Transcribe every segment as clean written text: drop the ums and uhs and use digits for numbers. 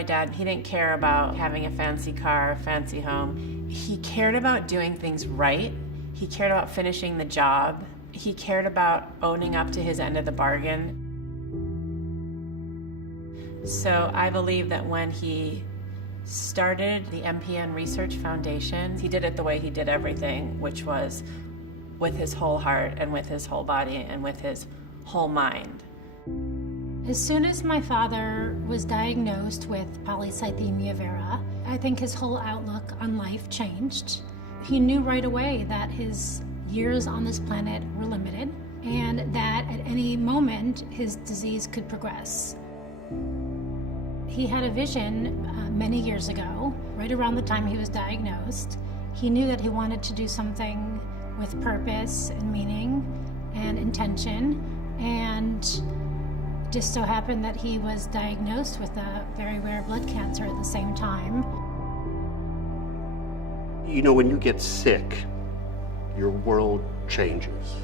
My dad, he didn't care about having a fancy car, a fancy home. He cared about doing things right. He cared about finishing the job. He cared about owning up to his end of the bargain. So I believe that when he started the MPN Research Foundation, he did it the way he did everything, which was with his whole heart and with his whole body and with his whole mind. As soon as my father was diagnosed with polycythemia vera, I think his whole outlook on life changed. He knew right away that his years on this planet were limited and that at any moment his disease could progress. He had a vision many years ago, right around the time he was diagnosed. He knew that he wanted to do something with purpose and meaning and intention, and just so happened that he was diagnosed with a very rare blood cancer at the same time. You know, when you get sick, your world changes,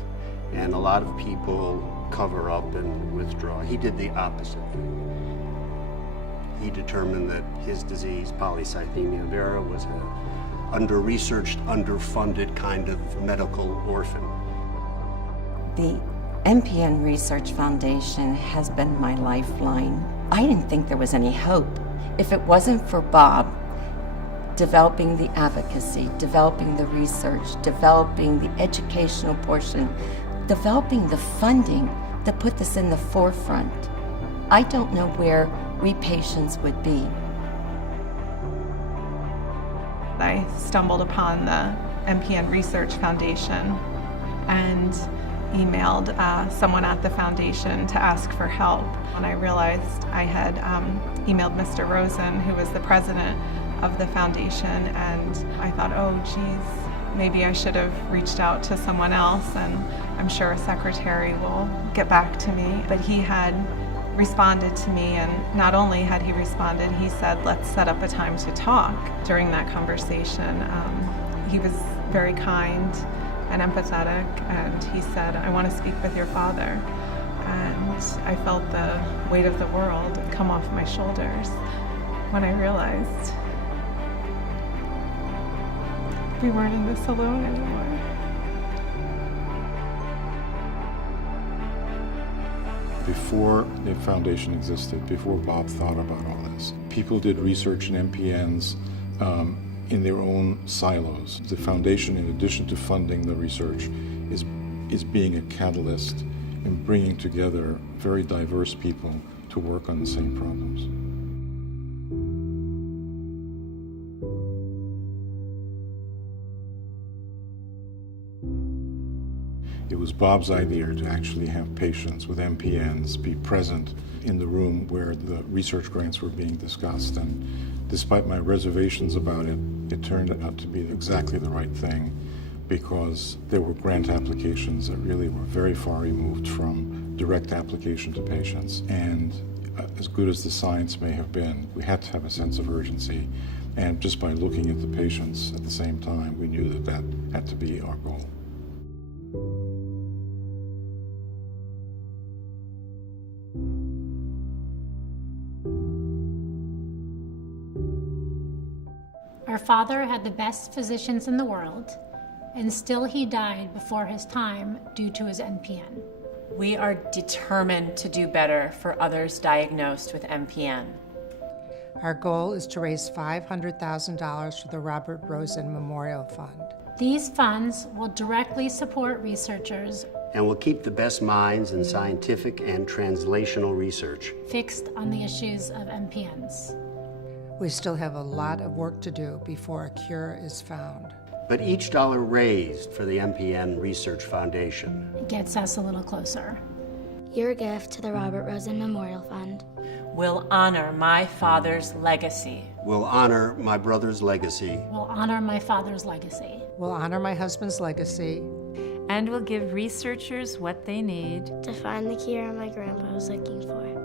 and a lot of people cover up and withdraw. He did the opposite. He determined that his disease, polycythemia vera, was an under-researched, underfunded kind of medical orphan. The MPN Research Foundation has been my lifeline. I didn't think there was any hope. If it wasn't for Bob developing the advocacy, developing the research, developing the educational portion, developing the funding that put this in the forefront, I don't know where we patients would be. I stumbled upon the MPN Research Foundation and emailed someone at the foundation to ask for help. And I realized I had emailed Mr. Rosen, who was the president of the foundation, and I thought, oh geez, maybe I should have reached out to someone else, and I'm sure a secretary will get back to me. But he had responded to me, and not only had he responded, he said, let's set up a time to talk. During that conversation, he was very kind and empathetic, and he said, I want to speak with your father. And I felt the weight of the world come off my shoulders when I realized we weren't in this alone anymore. Before the foundation existed, before Bob thought about all this, people did research in MPNs in their own silos. The foundation, in addition to funding the research, is being a catalyst in bringing together very diverse people to work on the same problems. It was Bob's idea to actually have patients with MPNs be present in the room where the research grants were being discussed. And despite my reservations about it, it turned out to be exactly the right thing, because there were grant applications that really were very far removed from direct application to patients. And as good as the science may have been, we had to have a sense of urgency. And just by looking at the patients at the same time, we knew that that had to be our goal. Our father had the best physicians in the world, and still he died before his time due to his MPN. We are determined to do better for others diagnosed with MPN. Our goal is to raise $500,000 for the Robert Rosen Memorial Fund. These funds will directly support researchers And will keep the best minds in scientific and translational research fixed on the issues of MPNs. We still have a lot of work to do before a cure is found. But each dollar raised for the MPN Research Foundation It gets us a little closer. Your gift to the Robert Rosen Memorial Fund Will honor my father's legacy. will honor my brother's legacy Will honor my father's legacy. Will honor my husband's legacy. And will give researchers what they need to find the cure my grandpa was looking for.